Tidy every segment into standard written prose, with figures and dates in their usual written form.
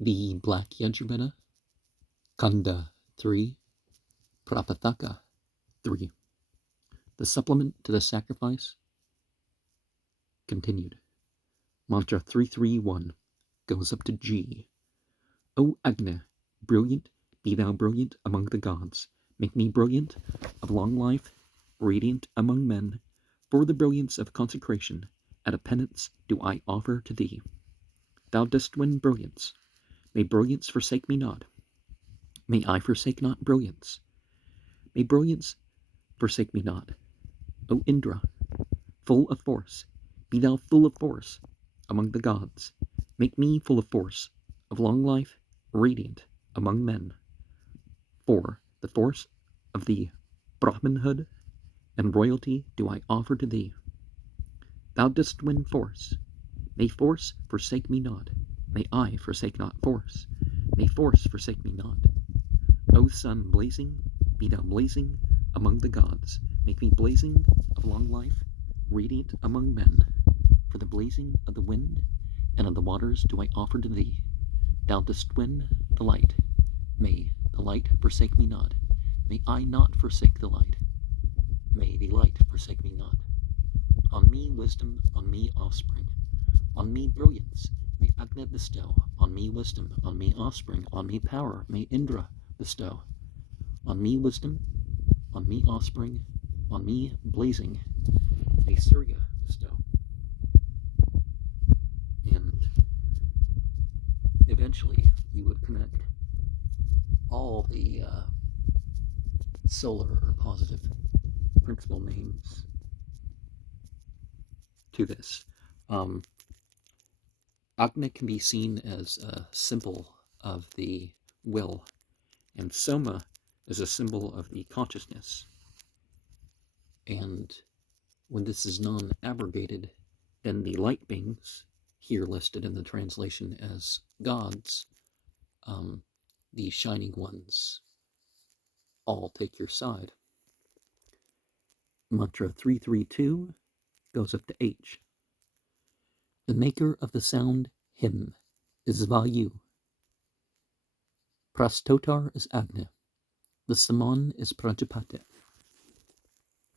The Black Yajurveda, Kanda 3, Prapathaka 3. The supplement to the sacrifice continued. Mantra 331 goes up to G. O Agna, brilliant, be thou brilliant among the gods. Make me brilliant, of long life, radiant among men. For the brilliance of consecration, at a penance do I offer to thee. Thou dost win brilliance. May brilliance forsake me not. May I forsake not brilliance. May brilliance forsake me not. O Indra, full of force, be thou full of force among the gods. Make me full of force, of long life, radiant among men. For the force of the Brahmanhood and royalty do I offer to thee. Thou dost win force. May force forsake me not. May I forsake not force. May force forsake me not. O sun blazing, be thou blazing among the gods. Make me blazing of long life, radiant among men. For the blazing of the wind and of the waters do I offer to thee. Thou dost win the light. May the light forsake me not. May I not forsake the light. May the light forsake me not. On me wisdom, on me offspring. On me brilliance, may Agna bestow. On me wisdom, on me offspring. On me power, may Indra bestow. On me wisdom, on me offspring. On me blazing, may Surya bestow. And eventually you would connect all the solar or positive principle names to this. Agna can be seen as a symbol of the will, and Soma is a symbol of the consciousness. And when this is non-abrogated, then the light beings, here listed in the translation as gods, the shining ones, all take your side. Mantra 332 goes up to H. The maker of the sound him is Vayu. Prastotar is Agna. The Saman is Prajapati.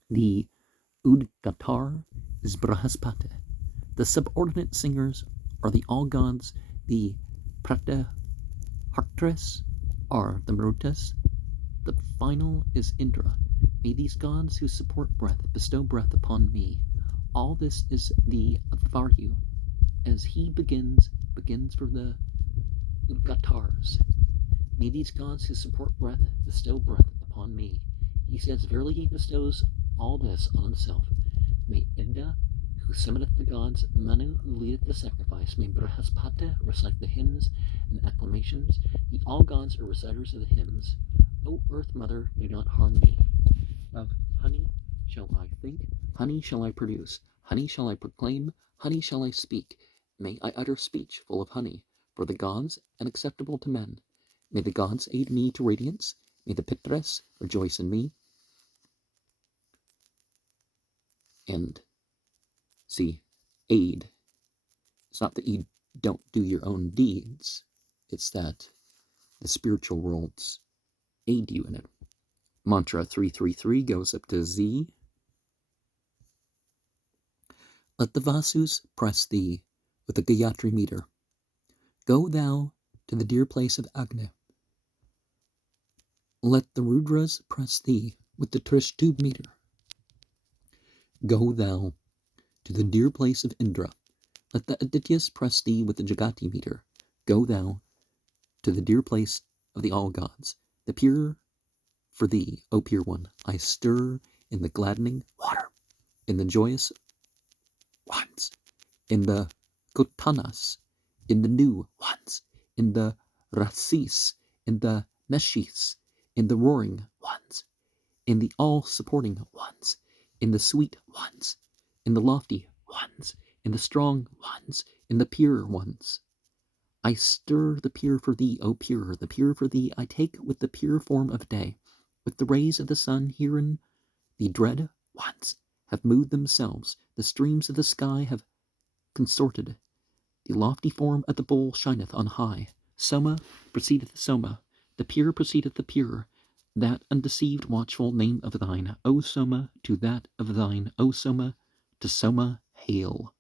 The Udgatar is Brahaspati. The subordinate singers are the all gods. The Pratahartres are the Marutas. The final is Indra. May these gods who support breath bestow breath upon me. All this is the Vayu. As he begins for the Udgatars. May these gods who support breath bestow breath upon me. He says, verily he bestows all this on himself. May Inda, who summoneth the gods, Manu, who leadeth the sacrifice, may Brahaspati recite the hymns and acclamations. The all gods are reciters of the hymns. O earth mother, do not harm me. Of honey shall I think, honey shall I produce, honey shall I proclaim, honey shall I speak. May I utter speech full of honey for the gods and acceptable to men. May the gods aid me to radiance. May the Pitras rejoice in me. And see, aid. It's not that you don't do your own deeds. It's that the spiritual worlds aid you in it. Mantra 333 goes up to Z. Let the Vasus press thee with the Gayatri meter. Go thou to the dear place of Agni. Let the Rudras press thee with the Trishtub meter. Go thou to the dear place of Indra. Let the Adityas press thee with the Jagati meter. Go thou to the dear place of the all gods. The pure for thee, O pure one, I stir in the gladdening water, in the joyous ones, in the Kutanas, in the new ones, in the Rasis, in the Meshis, in the roaring ones, in the all-supporting ones, in the sweet ones, in the lofty ones, in the strong ones, in the pure ones. I stir the pure for thee, O pure, the pure for thee I take with the pure form of day, with the rays of the sun herein the dread ones have moved themselves, the streams of the sky have consorted, the lofty form of the bull shineth on high, Soma proceedeth Soma, the pure proceedeth the pure, that undeceived watchful name of thine, O Soma, to that of thine, O Soma, to Soma hail.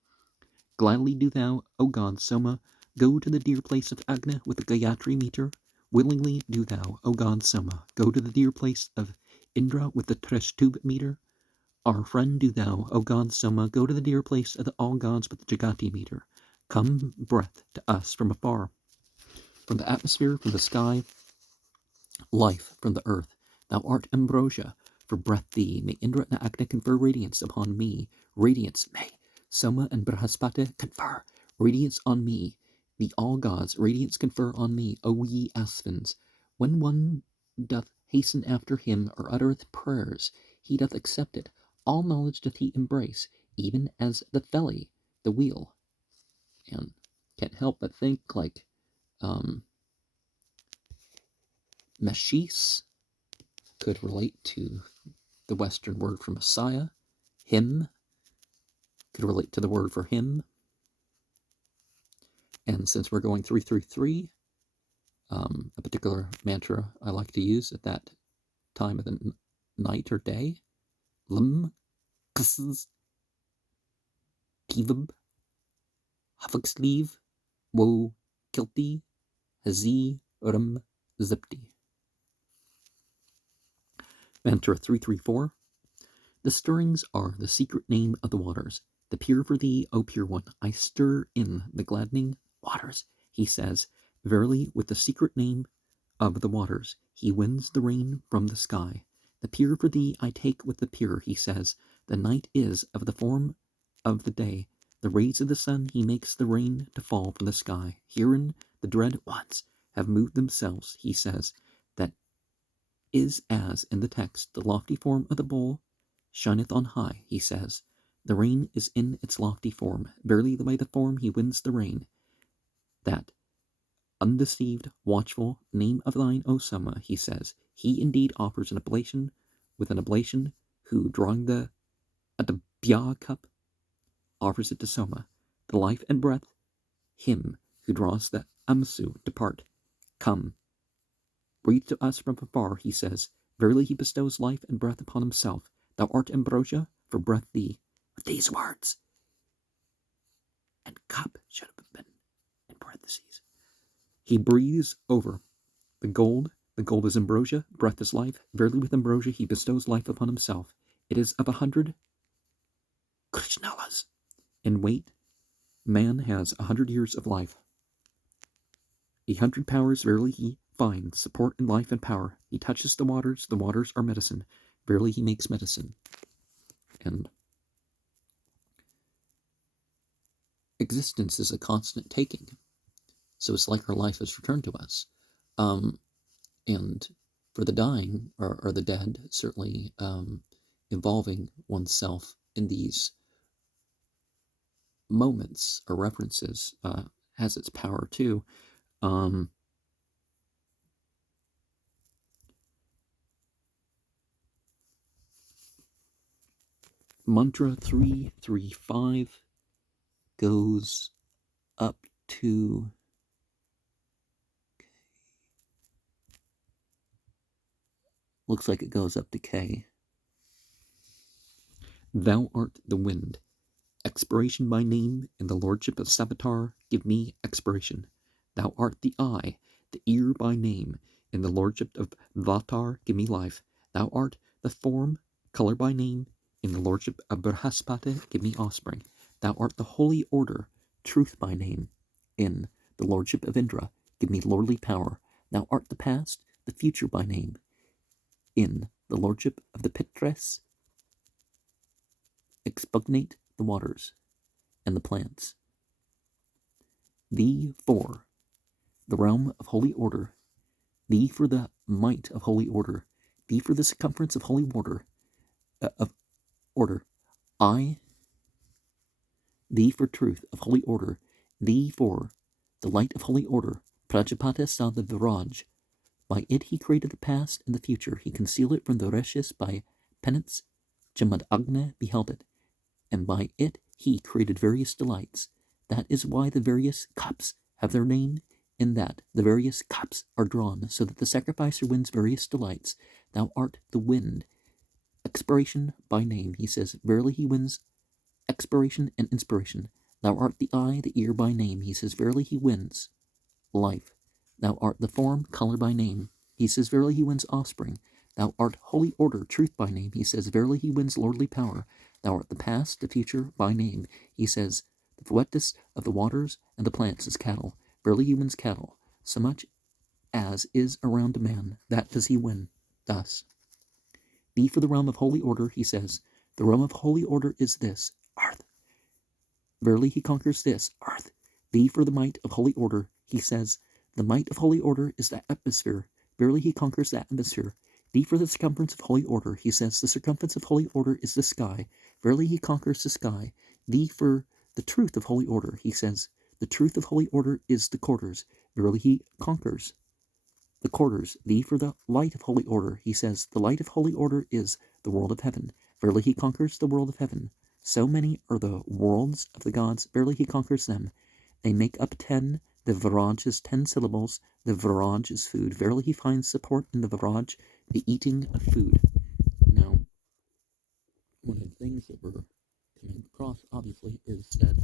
Gladly do thou, O god Soma, go to the dear place of Agna with the Gayatri meter. Willingly do thou, O god Soma, go to the dear place of Indra with the Treshtub meter. Our friend do thou, O god Soma, go to the dear place of the all gods with the Jagati meter. Come, breath, to us from afar, from the atmosphere, from the sky, life from the earth. Thou art ambrosia, for breath thee. May Indra and Agni confer radiance upon me. Radiance, may Soma and Brahaspati confer radiance on me. The all gods radiance confer on me, O ye Asvins. When one doth hasten after him, or uttereth prayers, he doth accept it. All knowledge doth he embrace, even as the Theli, the wheel. And can't help but think like Meshis could relate to the Western word for Messiah. Him could relate to the word for him. And since we're going 333, a particular mantra I like to use at that time of the night or day, Lim Ksz Kivib Havaksleeve Wo Kilti Hazi Urim Zipti. Mantra 334. The stirrings are the secret name of the waters. The pure for thee, O pure one, I stir in the gladdening waters. He says, verily, with the secret name of the waters, he wins the rain from the sky. The pure for thee I take with the pure, he says. The night is of the form of the day. The rays of the sun he makes the rain to fall from the sky. Herein the dread ones have moved themselves, he says. That is as in the text, the lofty form of the bowl shineth on high, he says. The rain is in its lofty form. Verily by the form he wins the rain. That undeceived, watchful name of thine, O Soma, he says. He indeed offers an oblation with an oblation, who, drawing the Adabhya cup, offers it to Soma. The life and breath, him who draws the Amsu, depart. Come, breathe to us from afar, he says. Verily he bestows life and breath upon himself. Thou art ambrosia, for breath thee. With these words, and cup should have been in parentheses. He breathes over the gold. The gold is ambrosia, breath is life. Verily with ambrosia he bestows life upon himself. It is of 100 Krishnalas in weight. Man has 100 years of life. 100 powers, verily he finds support in life and power. He touches the waters are medicine. Verily he makes medicine. And existence is a constant taking. So it's like our life is returned to us. And for the dying, or the dead, certainly involving oneself in these moments or references has its power too. Mantra 335 goes up to looks like it goes up to K. Thou art the wind, expiration by name, in the lordship of Savitar, give me expiration. Thou art the eye, the ear by name, in the lordship of Vatar, give me life. Thou art the form, color by name, in the lordship of Brahaspati, give me offspring. Thou art the holy order, truth by name, in the lordship of Indra, give me lordly power. Thou art the past, the future by name, in the lordship of the Pitres, expugnate the waters and the plants. Thee for the realm of holy order, thee for the might of holy order, thee for the circumference of holy order, I, thee for truth of holy order, thee for the light of holy order. Prajapati saw the Viraj. By it he created the past and the future. He concealed it from the Rishis by penance. Jamadagna beheld it, and by it he created various delights. That is why the various cups have their name in that the various cups are drawn, so that the sacrificer wins various delights. Thou art the wind, expiration by name. He says, verily he wins expiration and inspiration. Thou art the eye, the ear by name. He says, verily he wins life. Thou art the form, color by name. He says, verily he wins offspring. Thou art holy order, truth by name. He says, verily he wins lordly power. Thou art the past, the future by name. He says, the wetness of the waters and the plants is cattle. Verily he wins cattle. So much as is around a man, that does he win. Thus, thee for the realm of holy order, he says, the realm of holy order is this, earth. Verily he conquers this, earth. Thee for the might of holy order, he says, the might of holy order is the atmosphere. Verily he conquers the atmosphere. Thee for the circumference of holy order, he says, the circumference of holy order is the sky. Verily he conquers the sky. Thee for the truth of holy order, he says, the truth of holy order is the quarters. Verily he conquers the quarters. Thee for the light of holy order, he says, the light of holy order is the world of heaven. Verily he conquers the world of heaven. So many are the worlds of the gods, verily he conquers them. They make up 10, the Viraj is 10 syllables, the Viraj is food. Verily he finds support in the Viraj, the eating of food. Now, one of the things that we're coming across, obviously, is that,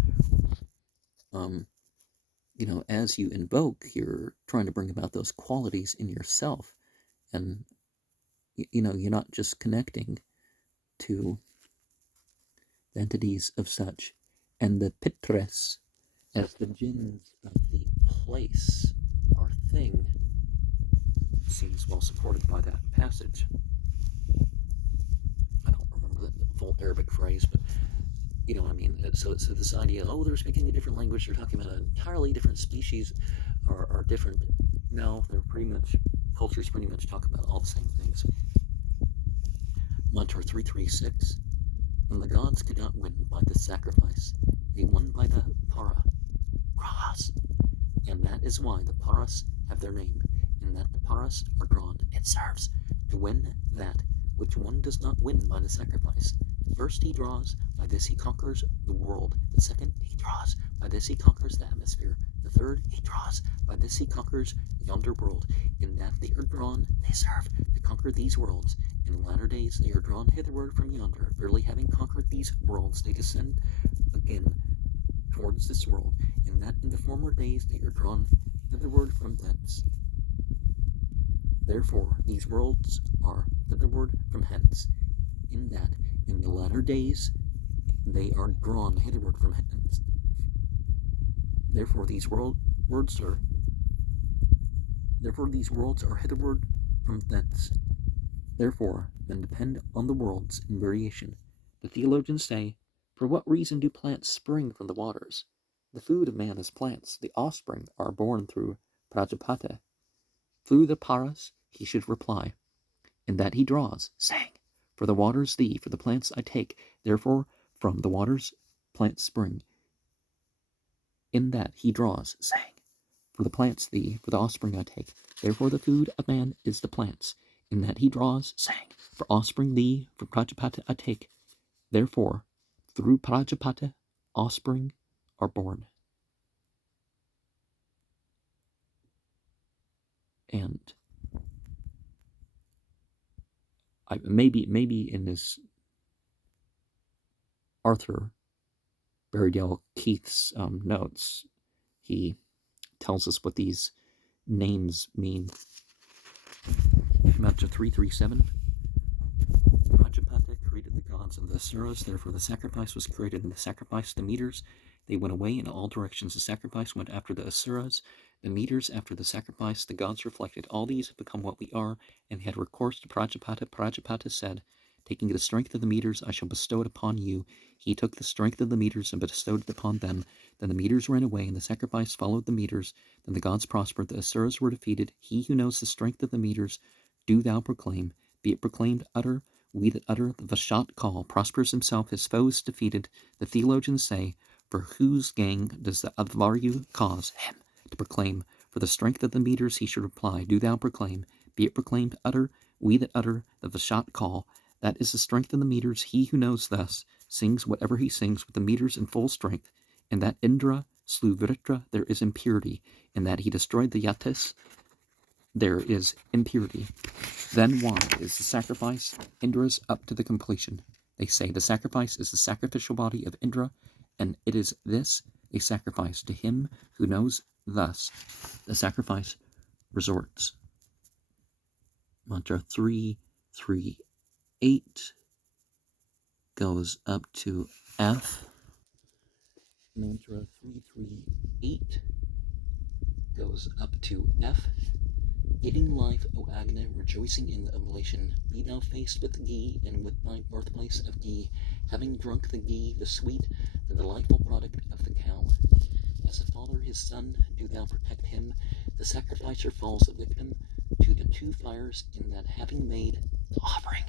as you invoke, you're trying to bring about those qualities in yourself. And, you're not just connecting to the entities of such. And the pitres, as the jinns of the place or thing, seems well supported by that passage. I don't remember the full Arabic phrase, but so this idea, they're speaking a different language, they're talking about an entirely different species, or different. No, they're cultures pretty much talk about all the same things. Mantra 336. And the gods could not win by the sacrifice, they won by the paras. And that is why the paras have their name, and that the paras are drawn. It serves to win that which one does not win by the sacrifice. The first he draws, by this he conquers the world. The second he draws, by this he conquers the atmosphere. The third he draws, by this he conquers yonder world. In that they are drawn, they serve to conquer these worlds. In latter days they are drawn hitherward from yonder. Verily having conquered these worlds, they descend again towards this world. In that in the former days they are drawn hitherward from thence. Therefore these worlds are hitherward from hence. In that in the latter days they are drawn hitherward from hence. Therefore these worlds are hitherward from thence. Therefore, men depend on the worlds in variation. The theologians say, for what reason do plants spring from the waters? The food of man is plants. The offspring are born through Prajapata. Through the paras he should reply, in that he draws, saying, for the waters thee, for the plants I take. Therefore, from the waters plants spring. In that he draws, saying, for the plants thee, for the offspring I take. Therefore the food of man is the plants. In that he draws, saying, for offspring thee, for Prajapata I take. Therefore, through Prajapata, offspring are born. And maybe in this Arthur Berriedale Keith's notes, he tells us what these names mean. Mantra 337. Prajapata created the gods and the asuras, therefore the sacrifice was created, and the sacrifice the meters. They went away in all directions. The sacrifice went after the asuras, the meters after the sacrifice. The gods reflected. All these have become what we are, and had recourse to Prajapata. Prajapata said, taking the strength of the meters, I shall bestow it upon you. He took the strength of the meters and bestowed it upon them. Then the meters ran away, and the sacrifice followed the meters. Then the gods prospered. The asuras were defeated. He who knows the strength of the meters, do thou proclaim. Be it proclaimed, utter. We that utter the Vashat call. Prospers himself, his foes defeated. The theologians say, for whose gang does the Advaryu cause him to proclaim? For the strength of the meters he should reply, do thou proclaim. Be it proclaimed, utter. We that utter the Vashat call. That is the strength of the meters. He who knows thus sings whatever he sings with the meters in full strength. And that Indra slew Vritra, there is impurity. In that he destroyed the Yatis, there is impurity. Then why is the sacrifice Indra's up to the completion? They say the sacrifice is the sacrificial body of Indra, and it is this a sacrifice to him who knows. Thus the sacrifice resorts. Mantra 338 goes up to F. Mantra 338 goes up to F. Giving life, O Agna, rejoicing in the oblation, be thou faced with ghee, and with thy birthplace of ghee, having drunk the ghee, the sweet, the delightful product of the cow. As a father his son, do thou protect him. The sacrificer falls a victim to the two fires, in that having made the offering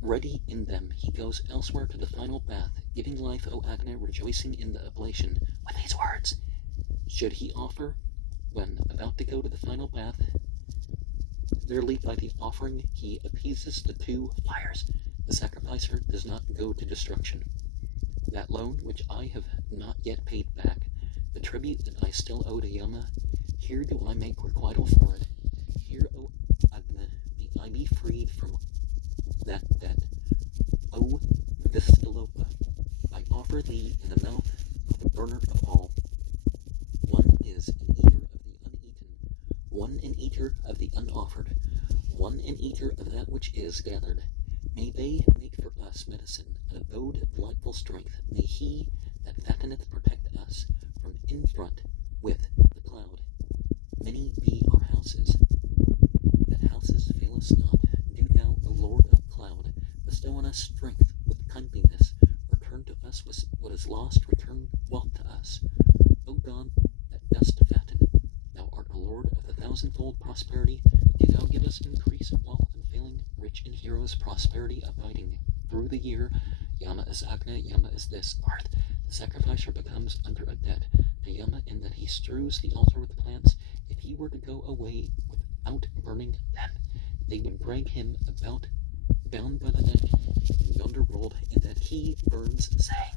ready in them, he goes elsewhere to the final bath, giving life, O Agna, rejoicing in the oblation, with these words. Should he offer, when about to go to the final bath, verily by the offering he appeases the two fires, the sacrificer does not go to destruction. That loan which I have not yet paid back, the tribute that I still owe to Yama, here do I make requital for it. Here, O Agna, may I be freed from that debt. O Vistalopa, I offer thee in the mouth of the burner of all. One is an eater of the uneaten, one an eater of the unoffered, one an eater of that which is gathered. May they make for us medicine, an abode of delightful strength. May he that fatteneth protect us from in front with the cloud. Many be our houses, that houses fail us not. Do thou, O Lord of cloud, bestow on us strength with kindliness. Return to us what is lost, return wealth to us. O God, that dost fatten, thou art a Lord of the thousandfold prosperity. Do thou give us increase of wealth unfailing, rich in heroes, prosperity abiding through the year. Yama is Agna, Yama is this earth. The sacrificer becomes under a debt to Yama in that he strews the altar with plants. If he were to go away without burning them, they would drag him about, bound by the neck, in yonder world, in that he burns, saying,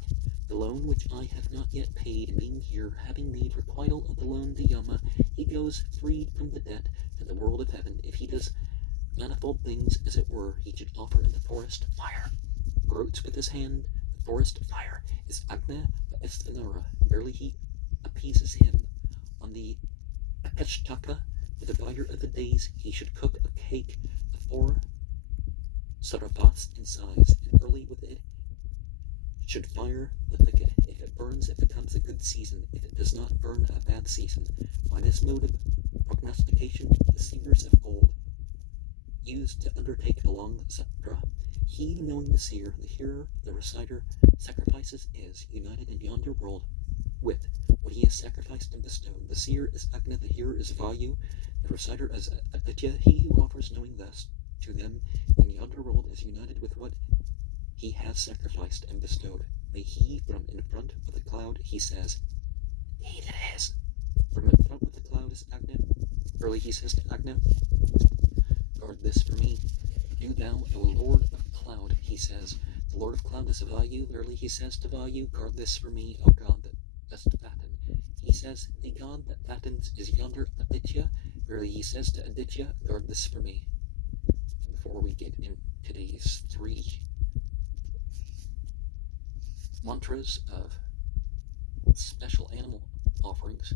the loan which I have not yet paid, being here, having made requital of the loan to Yama, he goes freed from the debt to the world of heaven. If he does manifold things, as it were, he should offer in the forest fire. Groats with his hand, the forest fire is Agna Esthanara. Barely he appeases him. On the Akashtaka, the divider of the days, he should cook a cake of 4 sarabats in size, and early with it should fire the thicket. If it burns, it becomes a good season. If it does not burn, a bad season. By this mode of prognostication, the seers of old used to undertake a long sutra. He, knowing the seer, the hearer, the reciter, sacrifices, is united in yonder world with what he has sacrificed and bestowed. The seer is Agna, the hearer is Vayu, the reciter is Aditya. He who offers, knowing thus, to them in yonder world is united with what he has sacrificed and bestowed. May he, from in front of the cloud, he says, he that is. From in front of the cloud is Agna. Early he says to Agna, guard this for me. Do thou, O Lord of cloud, he says. The Lord of cloud is Vayu. Verily he says to Vayu, guard this for me, O God that dost fatten. He says, the God that fattens is yonder Aditya. Verily he says to Aditya, guard this for me. Before we get into today's 3 mantras of special animal offerings,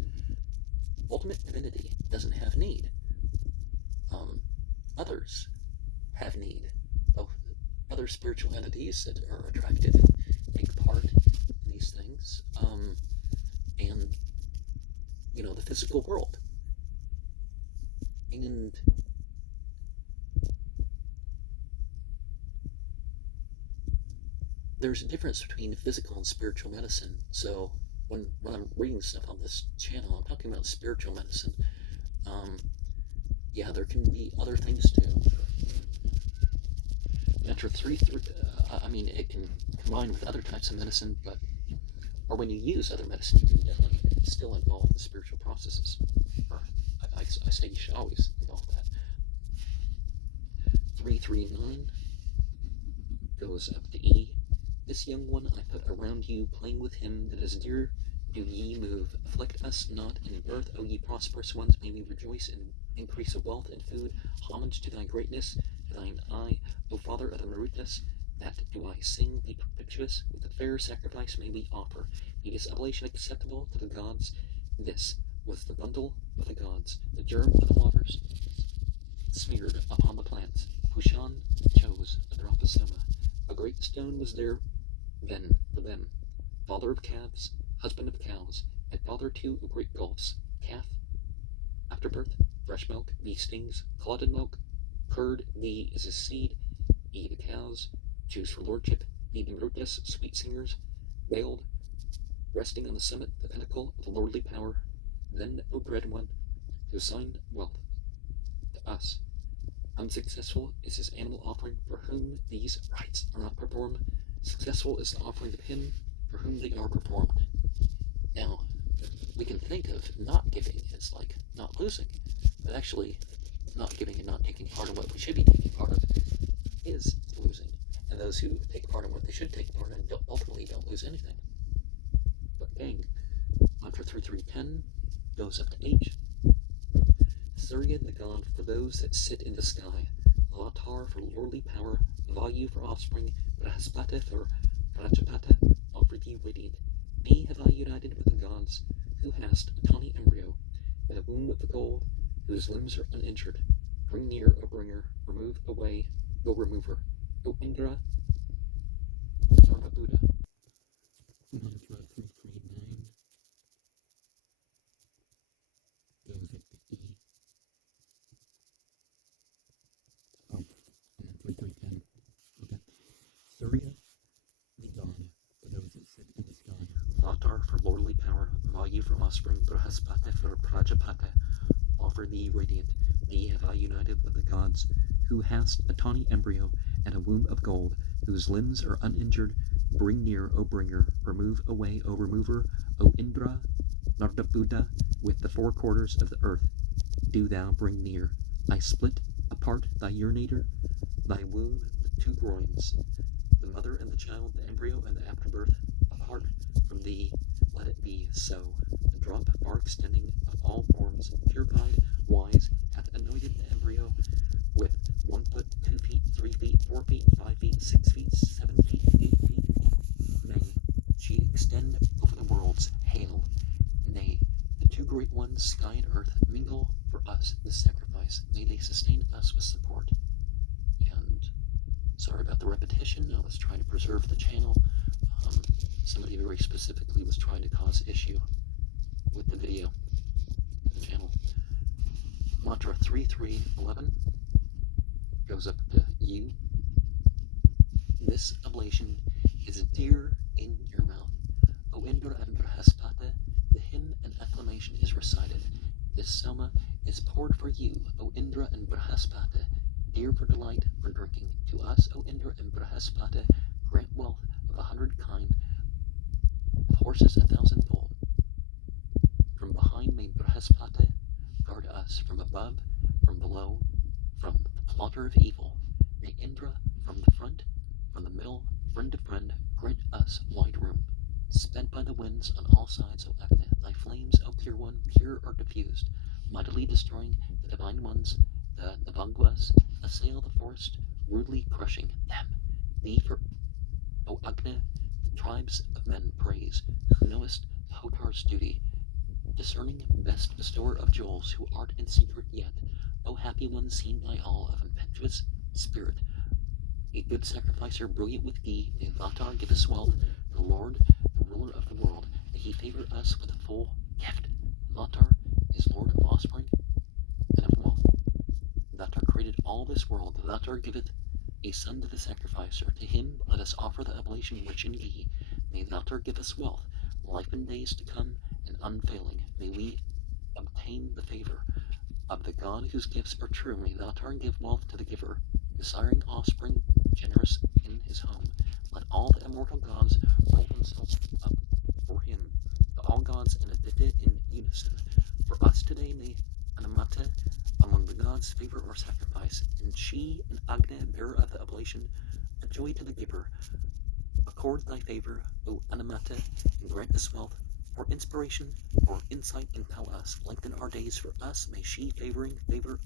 ultimate divinity doesn't have need. Others have need. Both other spiritual entities that are attracted and take part in these things, and the physical world. And there's a difference between physical and spiritual medicine. So when I'm reading stuff on this channel, I'm talking about spiritual medicine. Yeah, there can be other things too. Mantra 3, it can combine with other types of medicine, or when you use other medicine, you can definitely still involve the spiritual processes. Or I say you should always involve that. 339 goes up to E. This young one I put around you, playing with him, that is dear do ye move. Afflict us not in birth, O ye prosperous ones. May we rejoice in increase of wealth and food. Homage to thy greatness, to thine eye, O Father of the Marutas. That do I sing, be propitious. With a fair sacrifice may we offer. Be this oblation acceptable to the gods. This was the bundle of the gods, the germ of the waters, smeared upon the plants. Pushan chose a drop of soma. A great stone was there then for them. Father of calves, husband of cows, and father too of great gulfs. Calf, afterbirth, fresh milk, thee stings, clotted milk, curd, thee is his seed. Ye the cows, choose for lordship, thee the rootless, sweet singers, veiled, resting on the summit, the pinnacle of the lordly power. Then, O dread one, to assign wealth to us. Unsuccessful is his animal offering for whom these rites are not performed. Successful is the offering of him for whom they are performed. Now, we can think of not giving as like not losing, but actually not giving and not taking part in what we should be taking part of is losing. And those who take part in what they should take part in ultimately don't lose anything. But gang, mantra 3310 goes up to H. Surya, the god for those that sit in the sky, Latar for lordly power, Vayu for offspring, Brahaspata for Prajapata, offer thee radiant. Me have I united with the gods, who hast a tawny embryo, in a womb of the gold, whose limbs are uninjured. Bring near, O bringer, remove away, O remover, O Indra, Sarva Buddha. Mantra 339 goes up to E. Oh, and then 3310. Okay. Surya, the god for those that sit in the sky, Vatar for lordly power, Vayu for offspring, Brahaspata for Prajapata, offer thee radiant. Thee have I united with the gods, who hast a tawny embryo and a womb of gold, whose limbs are uninjured. Bring near, O bringer, remove away, O remover, O Indra, Narda Buddha, with the four quarters of the earth. Do thou bring near. I split apart thy urinator, thy womb, the two groins, the mother and the child, the embryo and the afterbirth, apart from thee, let it be so. The drop far extending of all forms, purified, wise, hath anointed the embryo with 1 foot, 2 feet, 3 feet, 4 feet, 5 feet, 6 feet, 7 feet, 8 feet. May she extend over the worlds. Hail. Nay, the two great ones, sky and earth, mingle for us the sacrifice. May they sustain us with support. And sorry about the repetition. I was trying to preserve the channel. Somebody very specifically was trying to cause issue with the video, the channel. Mantra 3311 goes up to you. This oblation is dear in your mouth. O Indra and Brahaspata, the hymn and acclamation is recited. This soma is poured for you, O Indra and Brahaspata, dear for delight, for drinking. To us, O Indra and Brahaspata, grant wealth of 100 kind, of horses 1,000-fold. From behind may Brahaspata guard us, from above, from below, from the plotter of evil. May Indra from the front, from the middle, friend to friend, grant us wide room. Sped by the winds on all sides, O Agni, thy flames, O pure one, pure are diffused, mightily destroying the divine ones. The Navangvas assail the forest, rudely crushing them. Thee for, O Agni, the tribes of men praise, who knowest the Hotar's duty, discerning best bestower of jewels, who art in secret yet. O happy one, seen by all, of impetuous spirit, a good sacrificer, brilliant with ghee, may Vatar give us wealth, the Lord, the ruler of the world, may he favor us with a full gift. Vatar is Lord of offspring and of wealth. Vatar created all this world. Vatar giveth a son to the sacrificer. To him let us offer the oblation rich in ghee. May Vatar give us wealth, life in days to come, and unfailing. May we obtain the favor of the God whose gifts are true. May Vatar give wealth to the giver, desiring offspring, generous in his home. Let all the immortal gods roll themselves up for him, the all gods and Aditya in unison. For us today may Anamata among the gods favor our sacrifice, and she and Agni, bearer of the oblation, a joy to the giver. Accord thy favor, O Anamata, and grant us wealth, For inspiration, for insight, impel us. Lengthen our days for us. May she favor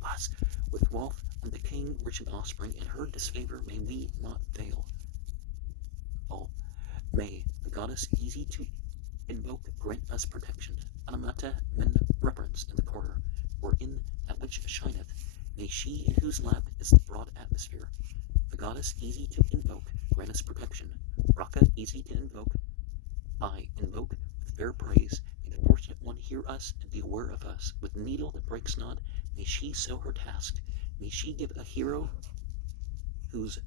us with wealth, undecaying, rich in offspring. In her disfavor, may we not fail. Oh, may the goddess easy to invoke grant us protection. Anamata men reverence in the corner, wherein that which shineth. May she in whose lap is the broad atmosphere. The goddess easy to invoke grant us protection. Raka easy to invoke. I invoke with fair praise. May the fortunate one hear us and be aware of us. With needle that breaks not, may she sow her task. May she give a hero whose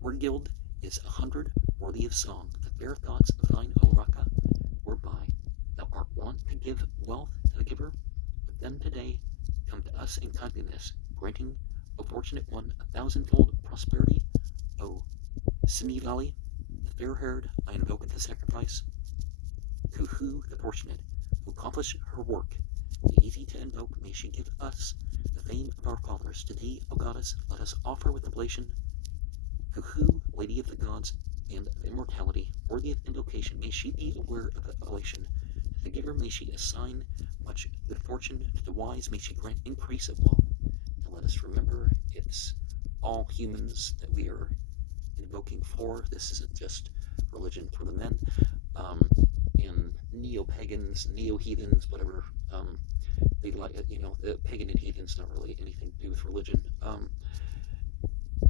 word guild is 100 worthy of song. The fair thoughts of thine, O Raka, whereby thou art wont to give wealth to the giver, but then today come to us in kindliness, granting, O fortunate one, 1,000-fold prosperity. O Simi Valley, the fair-haired, I invoke at the sacrifice. Kuhu, the fortunate, who accomplish her work, the easy to invoke, may she give us the fame of our fathers. To thee, O goddess, let us offer with oblation. Kuhu, lady of the gods and of immortality, worthy of invocation, may she be aware of the oblation. To the giver may she assign much good fortune. To the wise may she grant increase of wealth. And let us remember it's all humans that we are invoking for. This isn't just religion for the men. And neo-pagans, neo-heathens, whatever, they like, the pagan and heathens not really anything to do with religion.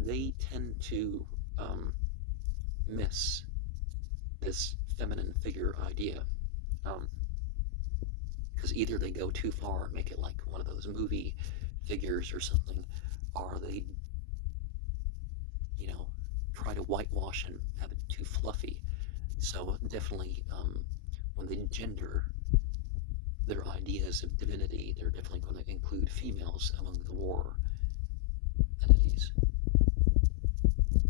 They tend to miss this feminine figure idea, because either they go too far and make it like one of those movie figures or something, or they, try to whitewash and have it too fluffy. So definitely, when they gender their ideas of divinity, they're definitely going to include females among the war